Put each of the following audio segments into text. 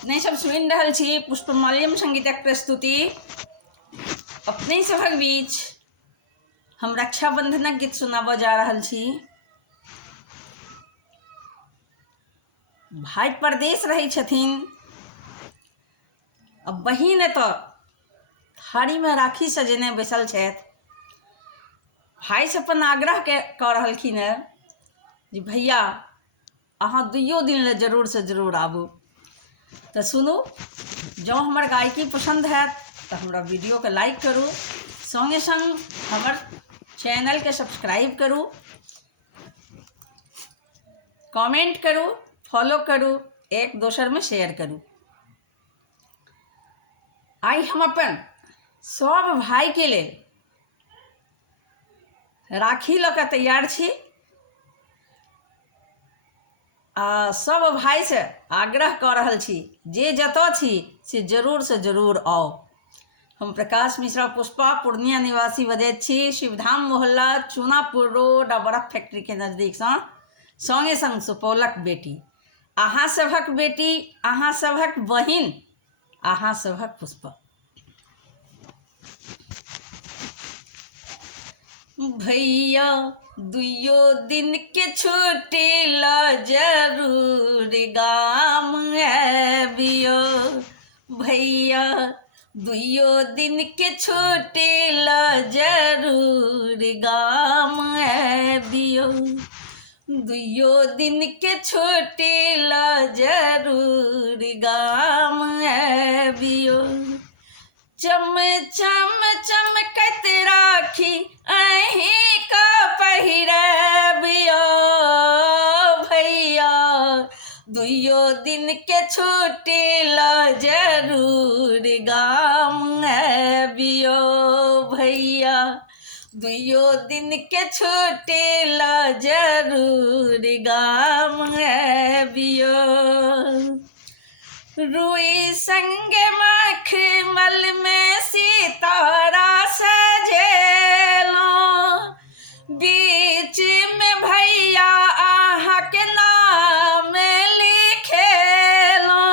अपने सब सुनि रहल छी पुष्पमाल्यम संगीतक प्रस्तुति। अपने सभक बीच हम रक्षाबंधनक गीत सुनाबऽ जा रहल छी। भाई परदेश रहै छथिन, अब बहिन एतऽ थारीमे राखी सजेने बैसल छथि। भाई से अपन आग्रह कऽ रहलखिन है जे भैया अहाँ 2 दिन ले जरूर से जरूर आबू। तो सुनू, जँ हमर गायकी पसंद हैत तो हमरा वीडियो के लाइक करू, संगे संग हमर चैनल के सब्सक्राइब करू, कमेंट करू, फॉलो करू, एक दोसर में शेयर करू। आई हम अपन सब भाई के लेल राखी लऽ कऽ तैयार छी। सब भाई से आग्रह कऽ रहल छी जे जतऽ छी से जरूर से जरूर आओ। हम प्रकाश मिश्रा पुष्पा पूर्णिया निवासी बजैत छी, शिवधाम मोहल्ला चूनापुर रोड आ बर्फ फैक्ट्री के नजदीक संगे संग सुपौलक बेटी, अहाँ सभक बेटी, अहाँ सभक बहिन, अहाँ सभक पुष्पा। भैया 2 दिन के छुट्टी ला जरूर गाम आबियो। भैया 2 दिन के छुट्टी ला जरूर गाम आबियो। 2 दिन के छुट्टी ला जरूर गाम आबियो। चम चम चमकत राखी अहीं का पहिरबियो। भैया 2 दिन के छुट्टी ला जरूर गाम आबियो। भैया 2 दिन के छुट्टी ला जरूर गाम आबियो। रुई संग मखमल में सितारा सजेलो, बीच में भैया अहाँ के नाम लिखेलो।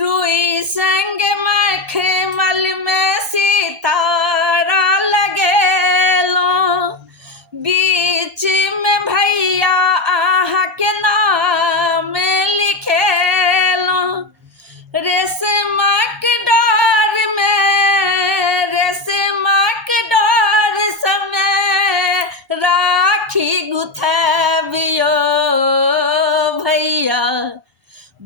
रुई संग मखमल में सितारा लगेलो, बीच में भैया अहाँ के नाम रेशमक डार में, रेशमक डार समय राखी गुथबियो। भैया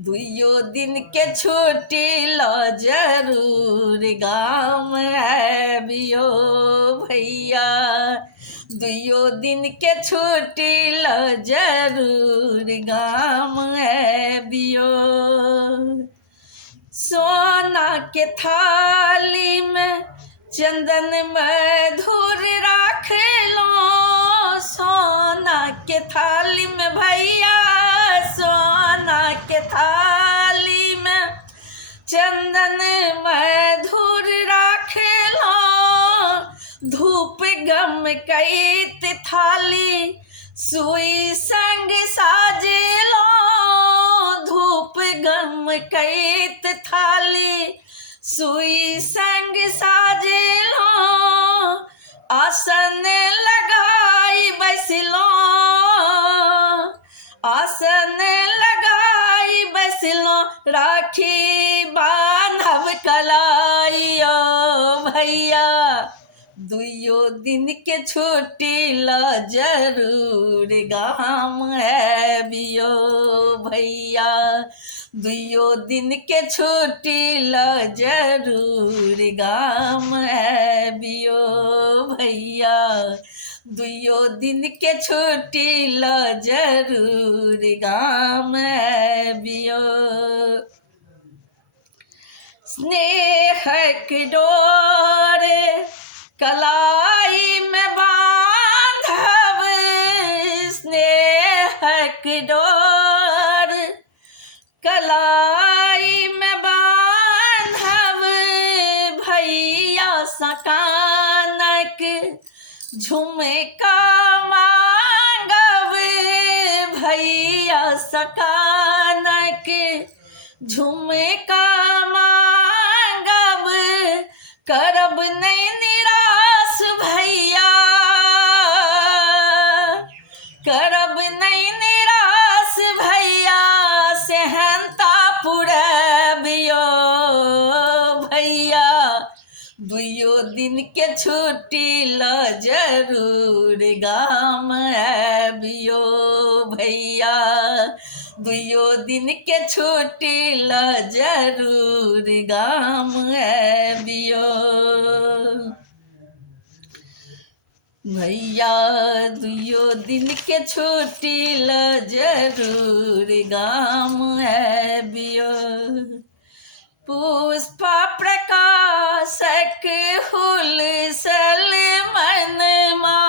2 दिन के छुट्टी ला जरूर गाम आबियो। भैया 2 दिन के छुट्टी ला जरूर गाम आबियो। सोना के थाली में चंदन मधुर राख लो। सोना के थाली में भैया, सोना के थाली में चंदन मधुर राख लो। धूप गम कैत थाली सुई संग साजे लो। धूप गम कैत थाली सुई संग साजे लो। आसन लगाई बैसलो, आसन लगाई बैसलो, राखी बांधब कलाइयो। भैया 2 दिन के छुट्टी ला जरूर गाम आबियो। भैया 2 दिन के छुट्टी ला जरूर गाम आबियो। भैया 2 दिन के छुट्टी ला जरूर गाम आबियो। स्नेहक डोर कलाई में बांधब, स्नेहक डोर कलाई में बांधब। भैया सकानक झुमका मांगब। भैया सकानक झुमका मांगब करब नहीं निराश भैया, करब नहीं निराश भैया, सेहनता पुरबियो भैया, दुइयो दिन के छुट्टी ल जरूर गाम आबियो भैया, दुइयो दिन के छुट्टी ल जरूर गाम आबियो भैया, दुइयो दिन के छुट्टी ल जरूर गाम आबियो। पुष्पा प्रकाशक हुलसल मनमा,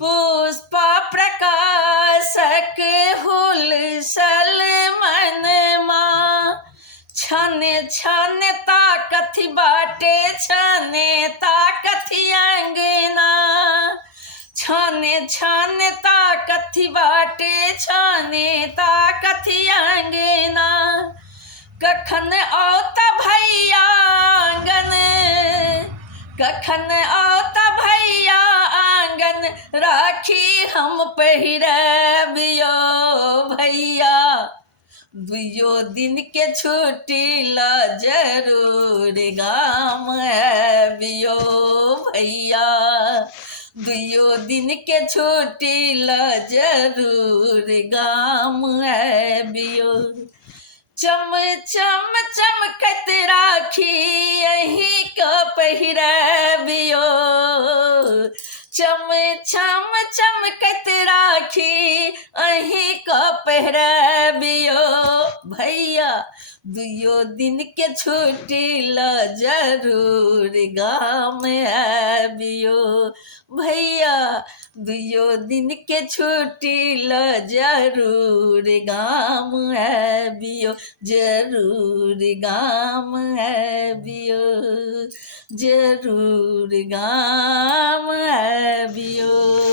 पुष्पा प्रकाशक हुलसल मनमा, छने छने ताकत बाटे छने ताकत अंगना, छने छने ताकत बाटे छने ताकत अंगना, कखन औता भैया आंगन, कखन औता भैया आंगन, राखी हम पहिरबियो भैया, दुइयो दिन के छुट्टी ल जरूर गाम आबियो भैया, दुइयो दिन के छुट्टी ल जरूर गाम आबियो। चम चम चमकत राखी यही को पहिरबियो, चम चम चमकत राखी अही को पहिरबियो भैया, दुइयो दिन के छुट्टी ल जरूर गाम आबियो भैया, दुइयो दिन के छुट्टी ल जरूर गाम आबियो, जरूर गाम आबियो, जरूर गाम आबियो।